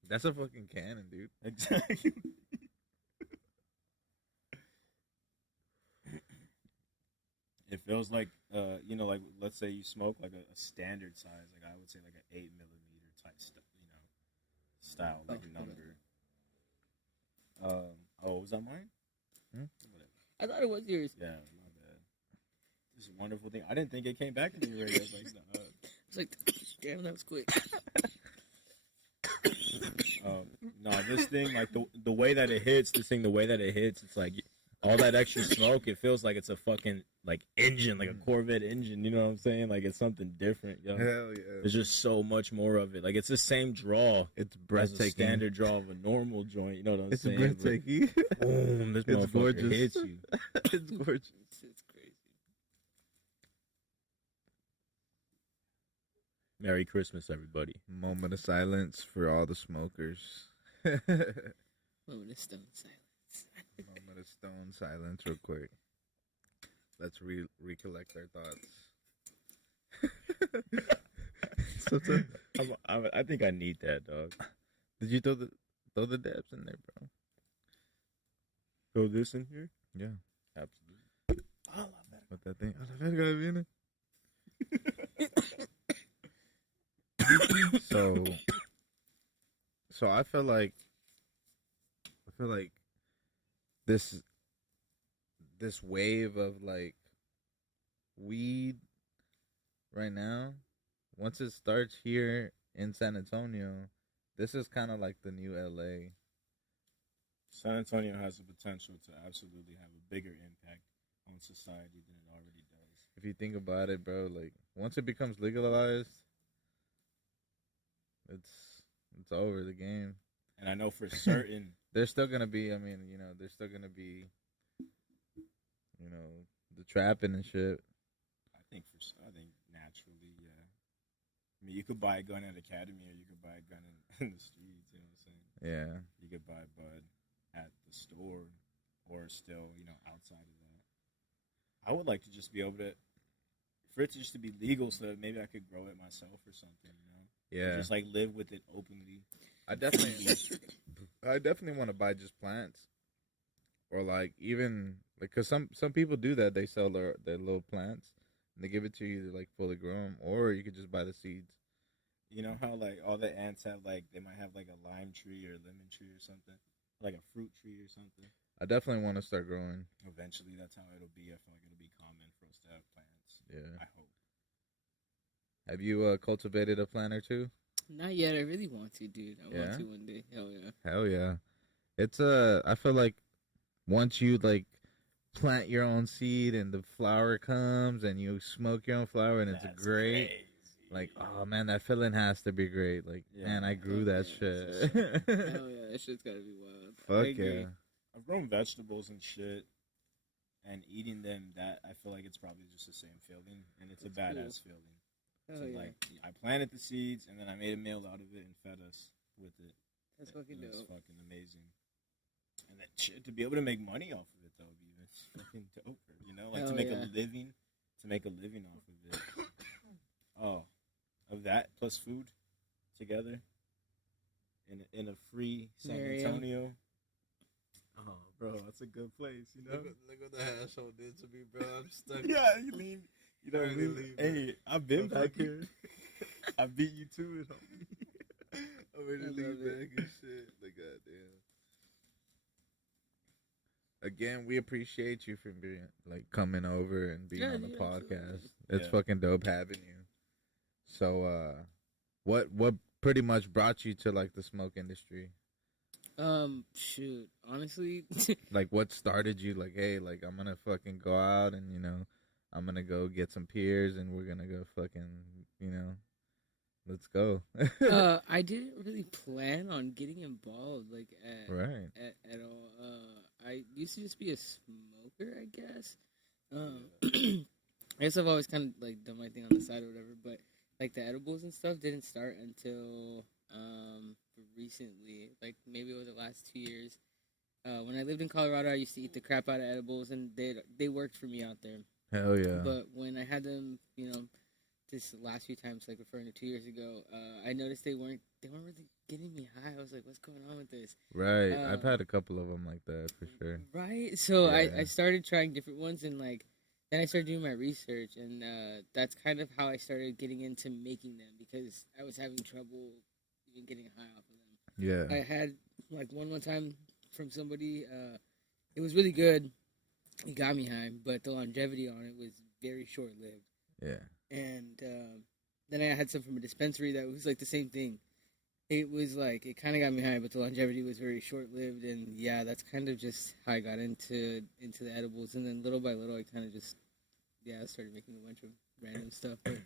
That's a fucking cannon, dude. Exactly. It feels like, like let's say you smoke like a standard size, like I would say like an 8mm type, style, like Oh, number. Was that mine? Whatever. I thought it was yours. Yeah, my bad. This is a wonderful thing. I didn't think it came back to me already. I was like, nah. It's like, damn, that was quick. No, this thing, like the way that it hits, it's like all that extra smoke. It feels like it's a fucking like engine, like a Corvette engine. You know what I'm saying? Like it's something different. Yo. Hell yeah. There's just so much more of it. Like it's the same draw. It's As a breathtaking. standard draw of a normal joint. You know what I'm It's saying? breathtaking. But boom, this It's motherfucker gorgeous. hits you. It's gorgeous. It's crazy. Merry Christmas, everybody. Moment of silence for all the smokers. Moment of stone silence. Moment of stone silence, real quick. Let's recollect our thoughts. Sometimes- I think I need that, dog. Did you throw the dabs in there, bro? Throw this in here? Yeah. Absolutely. What that thing? A la verga viene. So I feel like this wave of like weed right now, once it starts here in San Antonio, this is kind of like the new LA. San Antonio has the potential to absolutely have a bigger impact on society than it already does. If you think about it, bro, like once it becomes legalized, it's over the game. And I know for certain, There's still gonna be, there's still gonna be, the trapping and shit. I think naturally, yeah. I mean, you could buy a gun at Academy, or you could buy a gun in the streets. You know what I'm saying? Yeah. You could buy bud at the store, or still, outside of that. I would like to just be able to, for it to just to be legal, so that maybe I could grow it myself or something. Yeah. Just like live with it openly. I definitely want to buy just plants, or like even like, cause some people do that. They sell their little plants and they give it to you to like fully grow them, or you could just buy the seeds. You know how like all the ants have like, they might have like a lime tree or a lemon tree or something, like a fruit tree or something. I definitely want to start growing. Eventually, that's how it'll be. I feel like it'll be common for us to have plants. Yeah. I hope. Have you cultivated a plant or two? Not yet. I really want to, dude. I Yeah? want to one day. Hell yeah. Hell yeah. It's I feel like once you like plant your own seed and the flower comes and you smoke your own flower and it's That's great. crazy. Like, oh man, that feeling has to be great. Like, Yeah. man, I grew that Yeah, shit. Hell yeah. That shit's gotta be wild. I Fuck agree. yeah. I've grown vegetables and shit, and eating them, that I feel like it's probably just the same feeling, and it's That's a badass feeling. Hell So yeah. like, I planted the seeds, and then I made a meal out of it and fed us with it. That's fucking It was dope. fucking amazing. And then shit, to be able to make money off of it though, even it's fucking dope. Like Hell to make yeah. a living off of it. Oh, of that plus food together in a free San Miriam. Antonio. Oh, bro, that's a good place, Look what the asshole did to me, bro. I'm stuck. Yeah, you lean. You don't Already lean. leave, Hey, I've been I'm back fucking- here. I beat you to it, homie. I'm ready I to leave love it. back and shit. Like, goddamn. again, we appreciate you for being like coming over and being on the dude, podcast. absolutely. It's Yeah. fucking dope having you. So, what pretty much brought you to like the smoke industry? Shoot, honestly, Like, what started you? Like, hey, like I'm gonna fucking go out and I'm gonna go get some peers and we're gonna go fucking let's go. I didn't really plan on getting involved like Right. at all. I used to just be a smoker, I guess. I guess I've always kind of like done my thing on the side or whatever, but like the edibles and stuff didn't start until recently, like maybe over the last 2 years. When I lived in Colorado, I used to eat the crap out of edibles, and they worked for me out there. Hell yeah. But when I had them, this last few times, like referring to 2 years ago, I noticed they weren't really getting me high. I was like, what's going on with this? Right. I've had a couple of them like that for sure. Right. So Yeah. I started trying different ones, and like then I started doing my research, and that's kind of how I started getting into making them, because I was having trouble even getting high off of them. Yeah. I had like one time from somebody. It was really good. It got me high, but the longevity on it was very short lived. Yeah. And then I had some from a dispensary that was like the same thing. It was like it kind of got me high, but the longevity was very short lived. And yeah, that's kind of just how I got into the edibles. And then little by little, I kind of just started making a bunch of random stuff. But,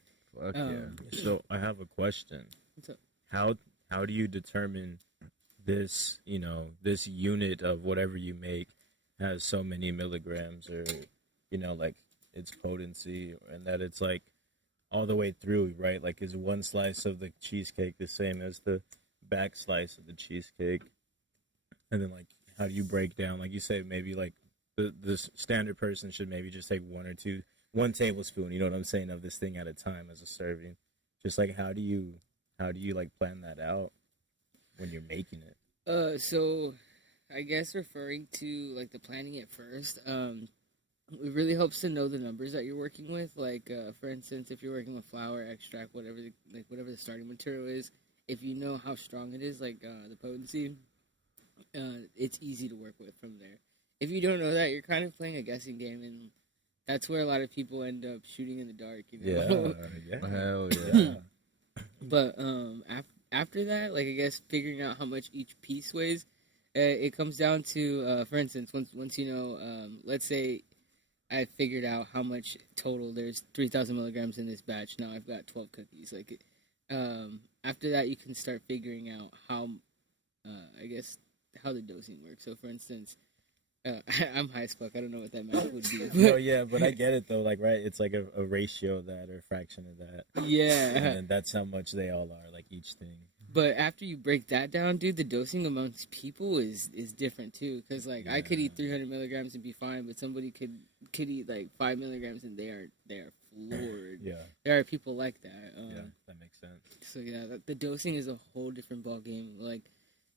Fuck yeah. So I have a question. what's up? How do you determine this, this unit of whatever you make has so many milligrams, or, like its potency, and that it's like all the way through, right? Like, is one slice of the cheesecake the same as the back slice of the cheesecake? And then, like, how do you break down, like you say, maybe like the standard person should maybe just take one tablespoon, you know what I'm saying, of this thing at a time as a serving. Just like, how do you like plan that out when you're making it? So I guess referring to like the planning it first, it really helps to know the numbers that you're working with. Like, for instance, if you're working with flour, extract, whatever the starting material is, if you know how strong it is, like the potency, it's easy to work with from there. If you don't know that, you're kind of playing a guessing game, and that's where a lot of people end up shooting in the dark. Yeah. Hell yeah. But after that, like I guess figuring out how much each piece weighs, it comes down to, for instance, once you know, let's say I figured out how much total there's 3,000 milligrams in this batch. Now I've got 12 cookies. Like, after that, you can start figuring out how, I guess, how the dosing works. So, for instance, I'm high as fuck. I don't know what that math would be. No, yeah, but I get it though. Like, right, it's like a ratio of that or a fraction of that. Yeah. And then that's how much they all are, like each thing. But after you break that down, dude, the dosing amongst people is different too. Because like I could eat 300 milligrams and be fine, but somebody could eat like 5 milligrams and they are floored. Yeah. There are people like that. Yeah, that makes sense. So yeah, the dosing is a whole different ball game. Like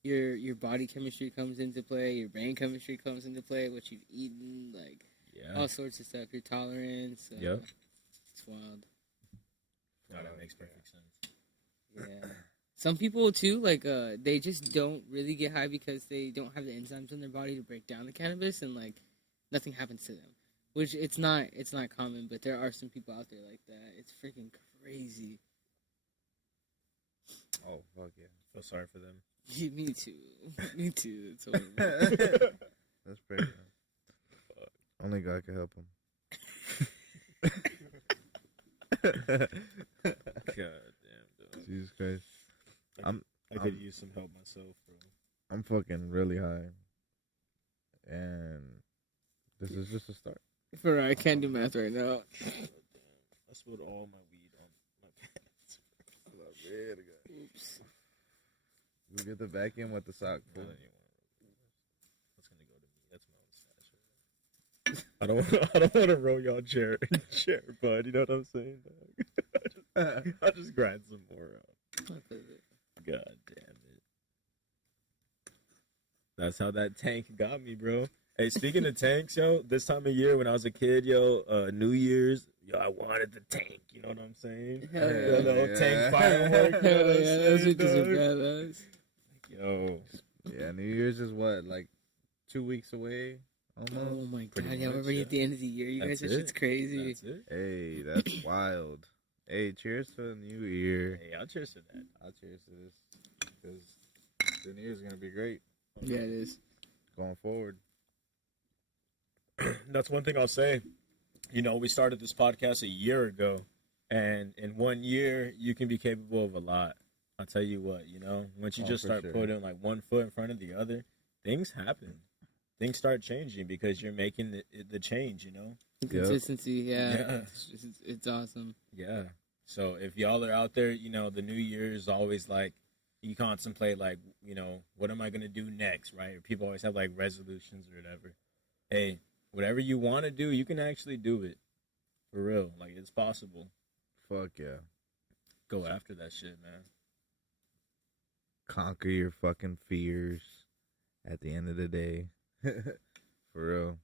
your body chemistry comes into play, your brain chemistry comes into play, what you've eaten, like all sorts of stuff. Your tolerance. Yep. It's wild. No, that makes perfect sense. Yeah. Some people too, like they just don't really get high because they don't have the enzymes in their body to break down the cannabis, and like nothing happens to them. Which it's not common, but there are some people out there like that. It's freaking crazy. Oh fuck yeah. Feel sorry for them. Me too. Me too. It's horrible. That's pretty. Only God can help him. God damn, dude. Jesus Christ. I could use some help myself, bro. I'm fucking really high. And this is just a start. For I can't do math right now. I spilled all my weed on my pants. Oops. You get the vacuum with the sock. That's gonna go to me. That's my own stash. I don't want to roll y'all chair, bud. You know what I'm saying? I'll just grind some more out. God damn it. That's how that tank got me, bro. Hey, speaking of tanks, yo, this time of year when I was a kid, yo, New Year's, yo, I wanted the tank. You know what I'm saying? Hell yeah. The little tank firework. Hell yeah, those bitches are badass. Yo. Yeah, New Year's is what, like 2 weeks away? almost. Oh my Pretty god, yeah, we're much, already yeah. at the end of the year. You That's guys, that shit's it. crazy. That's it. Hey, that's wild. Hey, cheers to the new year. Hey, I'll cheers to that. I'll cheers to this because the new year's gonna be great Yeah, it is. going forward. That's one thing I'll say. You know, we started this podcast a year ago, and in 1 year, you can be capable of a lot. I'll tell you what, you know, once you just for start sure. putting like one foot in front of the other, things happen. Things start changing because you're making the change, you know? Consistency, yeah. Yeah. It's awesome. Yeah. So if y'all are out there, you know, the new year is always like, you contemplate like, you know, what am I going to do next, right? Or people always have like resolutions or whatever. Hey, whatever you want to do, you can actually do it. For real. Like, it's possible. Fuck yeah. Go after that shit, man. Conquer your fucking fears at the end of the day. For real.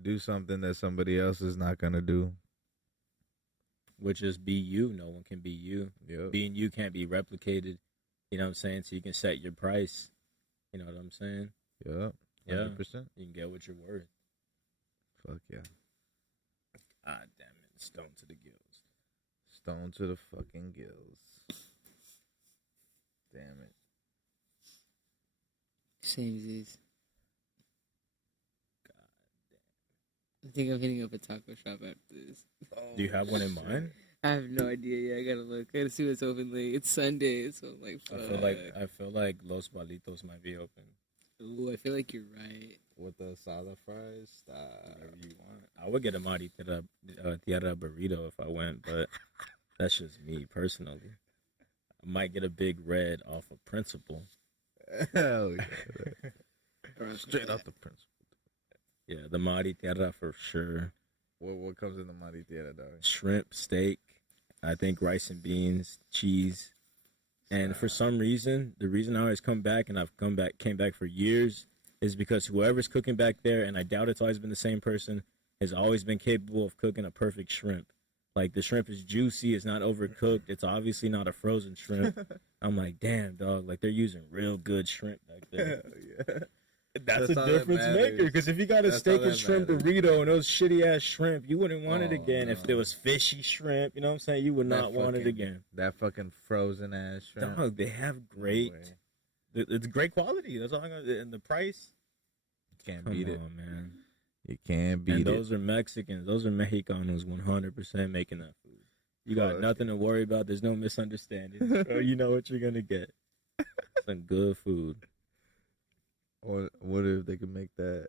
Do something that somebody else is not gonna do. Which is be you. No one can be you. Yep. Being you can't be replicated. You know what I'm saying? So you can set your price. You know what I'm saying? Yep. 100%. You can get what you're worth. Fuck yeah. Ah, damn it. Stone to the gills. Stone to the fucking gills. Damn it. Same as these. I think I'm hitting up a taco shop after this. Do you have one in mind? I have no idea. Yeah, I gotta look. I gotta see what's open late. It's Sunday, so I'm like, fuck. I feel like Los Balitos might be open. Ooh, I feel like you're right. With the salad fries? Whatever you want. I would get a Mari Tierra burrito if I went, but that's just me personally. I might get a big red off of principle. Hell yeah. Straight off the principle. Yeah, the Mari Tierra for sure. What comes in the Mari Tierra, dog? Shrimp, steak, I think rice and beans, cheese. And for some reason, the reason I always come back, and came back for years, is because whoever's cooking back there, and I doubt it's always been the same person, has always been capable of cooking a perfect shrimp. Like, the shrimp is juicy, it's not overcooked, it's obviously not a frozen shrimp. I'm like, damn, dog, like, they're using real good shrimp back there. Yeah. That's That's a all that difference matters. maker, because if you got a That's steak all and that shrimp matters. burrito and those shitty-ass shrimp, you wouldn't want it Oh, again. If no. there was fishy shrimp, you know what I'm saying? You would not want it again. That fucking frozen ass shrimp. Dog, they have great... It's great quality. That's all I got. And the price... Can't Come beat on, it. man. You can't beat And it. those are Mexicans. Those are Mexicanos 100% making that food. You got Fuck nothing to worry about. There's no misunderstanding. You know what you're going to get. Some good food. Or what if they could make that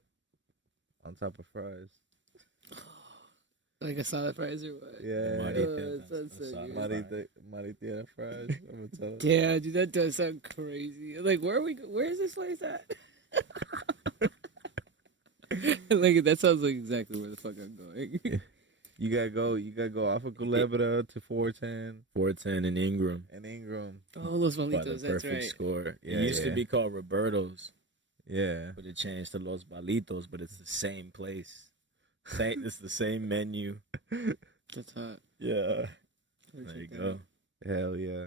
on top of fries? Like a salad fries or what? Yeah. Mari Oh, Tierra, that sounds so salad good. fries. Mari Tierra fries. I'm gonna tell them. Yeah, dude, that does sound crazy. Like, where is this place at? Like, that sounds like exactly where the fuck I'm going. You gotta go off of Culebra to 410 410 and Ingram. and Ingram. Oh, Los By the Balitos, that's perfect right. score. Yeah, It used to yeah. be called Roberto's, Yeah. but it changed to Los Balitos, but it's the same place. It's the same menu. That's hot. Yeah. There you go. Hell yeah.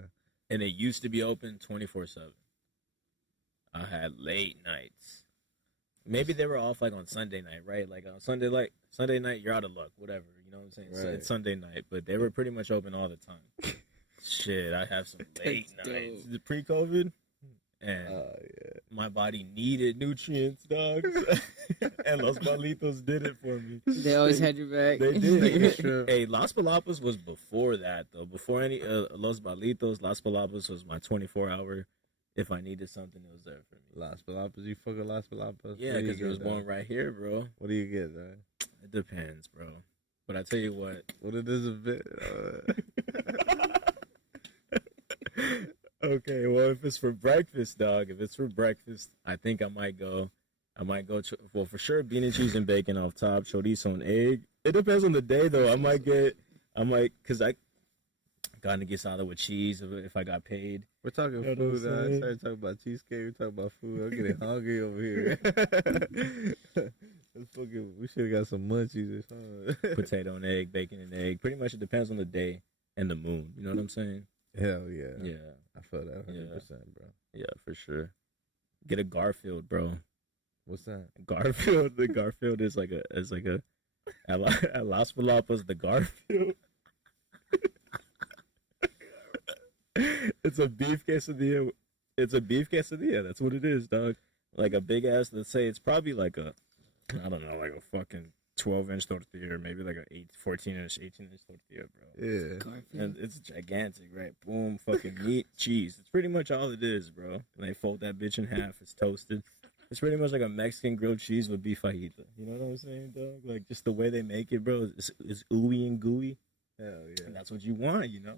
And it used to be open 24/7. I had late nights. Maybe they were off like on Sunday night, right? Like on Sunday night, you're out of luck, whatever. You know what I'm saying? So Right. it's Sunday night, but they were pretty much open all the time. Shit, I have some late That's nights. dope. Pre-COVID, and Yeah. my body needed nutrients, dogs. And Los Balitos did it for me. They always had your back. They Steak and did. shrimp. Hey, Las Palapas was before that, though. Before any Los Balitos, Las Palapas was my 24-hour. If I needed something, it was there for me. Las Palapas. You fuck with Las Palapas? Yeah, because there was one right here, bro. What do you get, man? It depends, bro. But I tell you what. What it is a bit. Okay, well, if it's for breakfast, dog. If it's for breakfast, I think I might go. Well, for sure, bean and cheese and bacon off top, chorizo and egg. It depends on the day, though. Because I got to get salad with cheese if I got paid. We're talking You know what food. I'm I saying? started talking about cheesecake. We're talking about food. I'm getting hungry over here. We should have got some munchies or something. Potato and egg, bacon and egg. Pretty much it depends on the day and the moon. You know what I'm saying? Hell yeah. Yeah. I feel that 100%, bro. Yeah, for sure. Get a Garfield, bro. What's that? Garfield. The Garfield is like a at Las Palapas, the Garfield. It's a beef quesadilla. It's a beef quesadilla. That's what it is, dog. Like a big ass. Let's say it's probably like a, I don't know, like a fucking 12-inch tortilla, or maybe like a 14-inch, 18-inch tortilla, bro. Yeah. Garfield. And it's gigantic, right? Boom, fucking meat, cheese. It's pretty much all it is, bro. And they fold that bitch in half. It's toasted. It's pretty much like a Mexican grilled cheese with beef fajita. You know what I'm saying, dog? Like just the way they make it, bro. It's ooey and gooey. Hell yeah. And that's what you want, you know.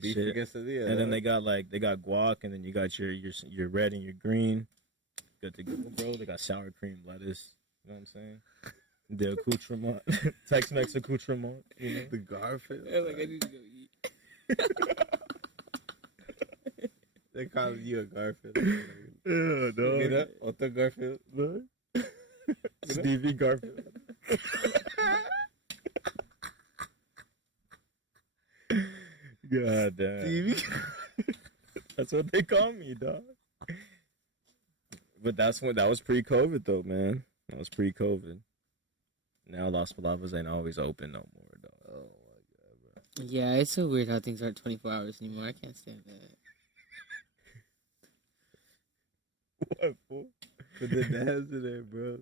Beef Shit. quesadilla. And then they got guac, and then you got your red and your green. Good to go, bro. They got sour cream, lettuce. You know what I'm saying? The accoutrement, Tex-Mex accoutrement. You know? the Garfield. Yeah, like I need to go eat. They call you a Garfield. Yeah, dog. Get up, Otto Garfield. Stevie Garfield. God damn. Stevie. That's what they call me, dog. But that was pre-COVID though, man. That was pre-COVID. Now Las Palabras ain't always open no more, dog. Oh my god, bro. Yeah, it's so weird how things aren't 24 hours anymore. I can't stand that. What, fool? Put the dabs in there, bro.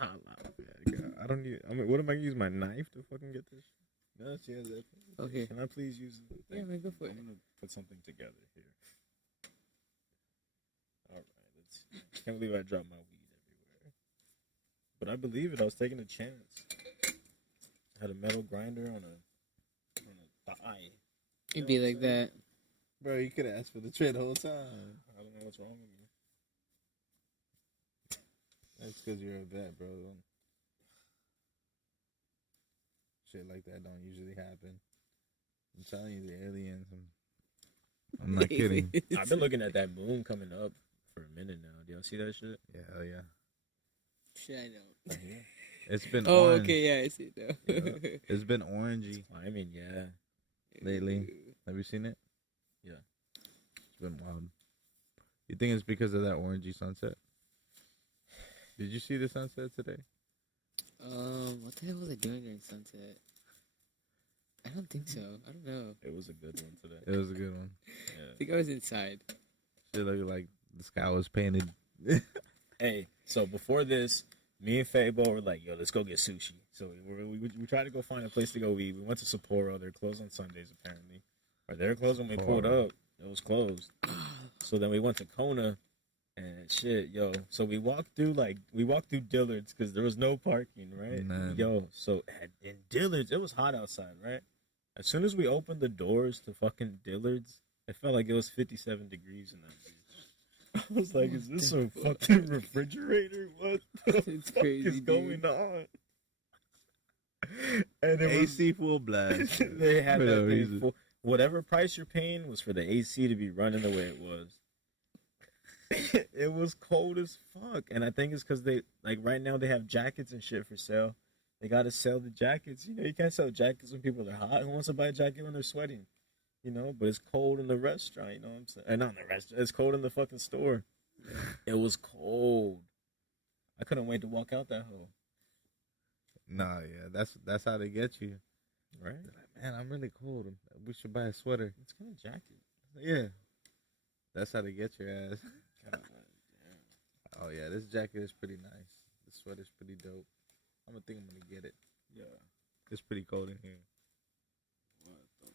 I don't need. I mean, what am I gonna use my knife to fucking get this? No, she has that. Okay. Can I please use the thing? Yeah, man, go for it. I'm gonna put something together here. All right, can't believe I dropped my weed everywhere. But I believe it. I was taking a chance. I had a metal grinder on a thigh. It'd be like that. Bro, you could have asked for the trade the whole time. I don't know what's wrong with me. That's because you're a vet, bro. Shit like that don't usually happen. I'm telling you, the aliens. I'm not kidding. I've been looking at that moon coming up for a minute now. Do y'all see that shit? Yeah, hell yeah. Shit, I don't. It's been Oh, orange. okay, yeah, I see it now. Yeah. It's been orangey I mean, yeah. lately. Have you seen it? Yeah. It's been wild. You think it's because of that orangey sunset? Did you see the sunset today? What the hell was I doing during sunset? I don't think so. I don't know. It was a good one today. It was a good one. I Yeah. think I was inside. Shit looked like the sky was painted. Hey, so before this, me and Fabo were like, yo, let's go get sushi. So we tried to go find a place to go eat. We went to Sapporo. They're closed on Sundays, apparently. Or they're closed when we pulled up. It was closed. So then we went to Kona. And shit, yo. So we walked through Dillard's because there was no parking, right? None. Yo, so in Dillard's, it was hot outside, right? As soon as we opened the doors to fucking Dillard's, it felt like it was 57 degrees in that bitch. I was like, is this a fucking refrigerator? What the It's fuck crazy, is going dude. on? And it was, AC full blast. they had For that no thing reason. full. Whatever price you're paying was for the AC to be running the way it was. It was cold as fuck, and I think it's because they like right now they have jackets and shit for sale. They gotta sell the jackets. You know, you can't sell jackets when people are hot. Who wants to buy a jacket when they're sweating? You know, but it's cold in the restaurant. You know what I'm saying? Not in the restaurant. It's cold in the fucking store. It was cold. I couldn't wait to walk out that hole. Nah, yeah, that's how they get you. Right? They're like, man, I'm really cold. We should buy a sweater. It's kind of jacket. Yeah, that's how they get your ass. God, Oh yeah, this jacket is pretty nice. The sweater's pretty dope. I'm gonna get it. yeah. It's pretty cold in here. What the fuck?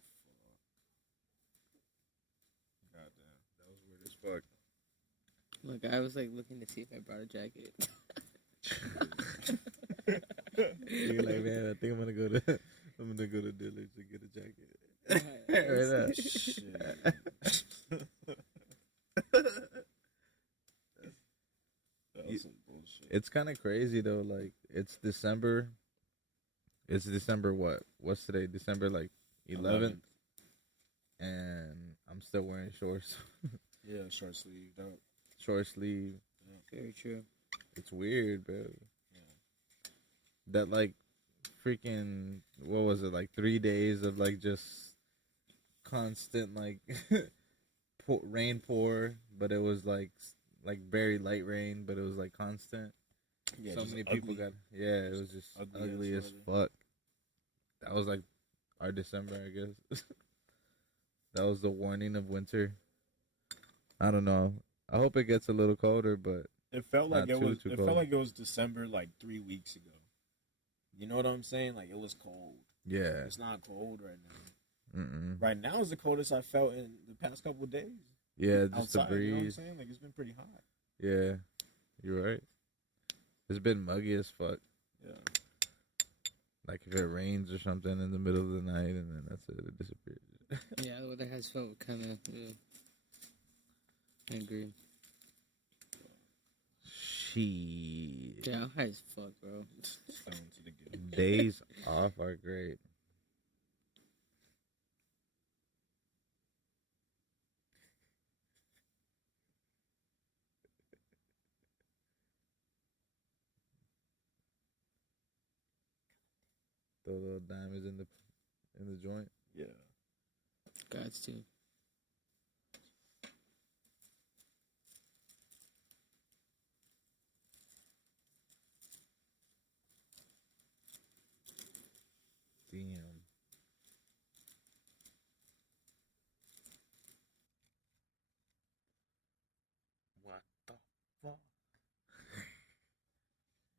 Goddamn, That was weird as fuck. Look, I was like looking to see if I brought a jacket. You're like, man, I think I'm gonna go to Dillard's to get a jacket. Right up. Shit. That was some bullshit. It's kind of crazy though. Like it's December. It's December what? What's today? December like 11th, and I'm still wearing shorts. Yeah, short sleeved up. Short sleeve. Very true. It's weird, bro. Yeah. That like freaking what was it like 3 days of like just constant like rain pour, but it was like like very light rain, but it was like constant. Yeah, So just many people ugly. got. Yeah, it was just ugly as fuck. That was like our December, I guess. That was the warning of winter. I don't know. I hope it gets a little colder, but It felt like not it too was. It cold. felt like it was December like 3 weeks ago. You know what I'm saying? Like it was cold. yeah. It's not cold right now. Mm-mm. Right now is the coldest I felt in the past couple of days. Yeah, just Outside, the you know what I'm breeze. saying? Like it's been pretty hot. Yeah, you're right. It's been muggy as fuck. Yeah. Like if it rains or something in the middle of the night, and then that's it. It disappears. Yeah, the weather has felt kind of. Yeah. I agree. Shit. Yeah, I'm high as fuck, bro. Stone to the good. Days off are great. Throw little diamonds in the joint. Yeah. Gods too. Damn. What the fuck?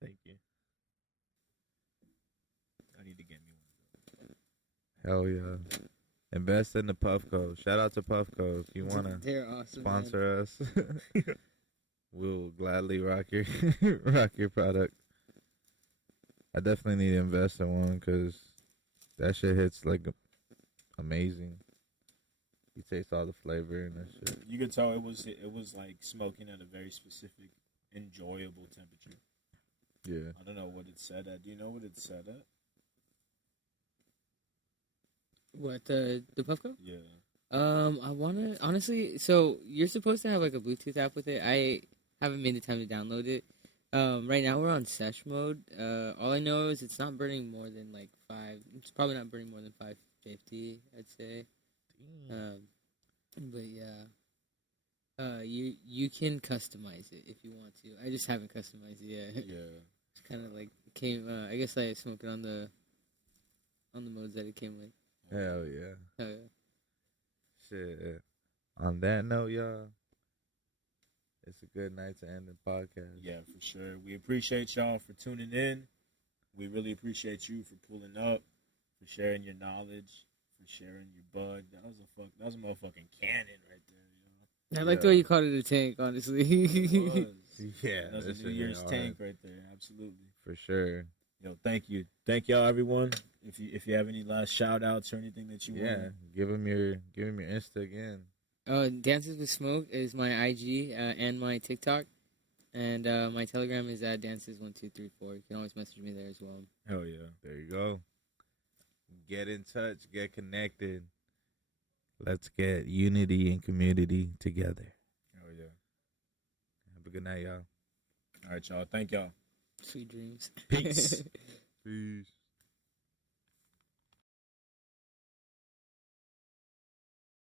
Thank you. I need to get me one. Hell yeah. Invest in the Puffco. Shout out to Puffco if you wanna They're awesome. sponsor us. We'll gladly rock your rock your product. I definitely need to invest in one because that shit hits like amazing. You taste all the flavor and that shit. You could tell it was like smoking at a very specific, enjoyable temperature. Yeah. I don't know what it said at. Do you know what it said at? What the Puffco? Yeah. I wanna honestly. So you're supposed to have like a Bluetooth app with it. I haven't made the time to download it. Right now we're on sesh mode. All I know is it's not burning more than like 5. It's probably not burning more than 550. I'd say. But yeah. You can customize it if you want to. I just haven't customized it yet. Yeah. It's kind of like came. I guess I smoke it on the modes that it came with. Hell yeah. Oh yeah. Shit. On that note, y'all, it's a good night to end the podcast. Yeah, for sure. We appreciate y'all for tuning in. We really appreciate you for pulling up, for sharing your knowledge, for sharing your bud. That was a motherfucking cannon right there, I like the way you called it a tank, honestly. It was. Yeah, That's this a New shit Year's hit tank hard. right there. Absolutely. For sure. Yo, thank you. Thank y'all, everyone. If you have any last shout outs or anything that you Yeah. want. Give him your Insta again. Dances with Smoke is my IG and my TikTok, and my Telegram is at dances1234. You can always message me there as well. Hell yeah. There you go. Get in touch. Get connected. Let's get unity and community together. Hell yeah. Have a good night, y'all. All right, y'all. Thank y'all. Sweet dreams. Peace. Peace.